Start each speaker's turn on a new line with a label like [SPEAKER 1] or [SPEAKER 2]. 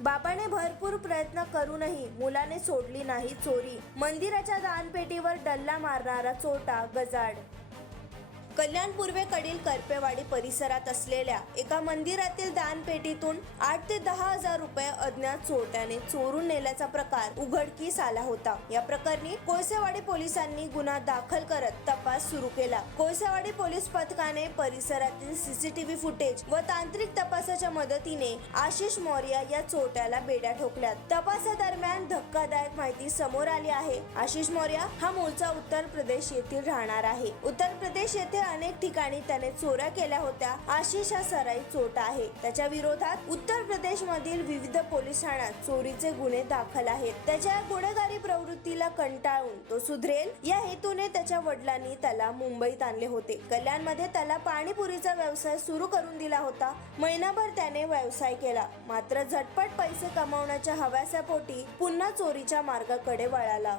[SPEAKER 1] बाबाने भरपूर प्रयत्न करूनही मुलाने सोडली नाही चोरी. मंदिराच्या दानपेटीवर डल्ला मारणारा चोरटा गजाड कल्याण पूर्वेकडील करपेवाडी परिसरात असलेल्या एका मंदिरातील दानपेटीतून आठ ते दहा हजार रुपये अज्ञात चोरट्याने चोरून नेल्याचा प्रकार उघडकीस आला होता. या प्रकरणी कोळसेवाडी पोलिसांनी गुन्हा दाखल करत तपास सुरू केला. कोळसेवाडी पोलीस पथकाने परिसरातील सीसीटीव्ही फुटेज व तांत्रिक तपासाच्या मदतीने आशिष मौर्य या चोरट्याला बेड्या ठोकल्यात. तपासादरम्यान धक्कादायक माहिती समोर आली आहे. आशिष मौर्य हा मूळचा उत्तर प्रदेश येथील राहणार आहे. उत्तर प्रदेश येथे अनेक ठिकाणी त्याने चोऱ्या केल्या होत्या. आशिष हा सराई चोट आहे. त्याच्या विरोधात उत्तर प्रदेश मधील विविध पोलीस ठाण्यात चोरीचे गुन्हे दाखल आहेत. त्याच्या गुन्हेगारी प्रवृत्तीला कंटाळून तो सुधरेल. या हेतूने त्याच्या वडिलांनी त्याला मुंबईत आणले होते. कल्याणमध्ये त्याला पाणीपुरीचा व्यवसाय सुरू करून दिला होता. महिनाभर त्याने व्यवसाय केला. मात्र झटपट पैसे कमावण्याच्या हव्यासापोटी पुन्हा चोरीच्या मार्गाकडे वळाला.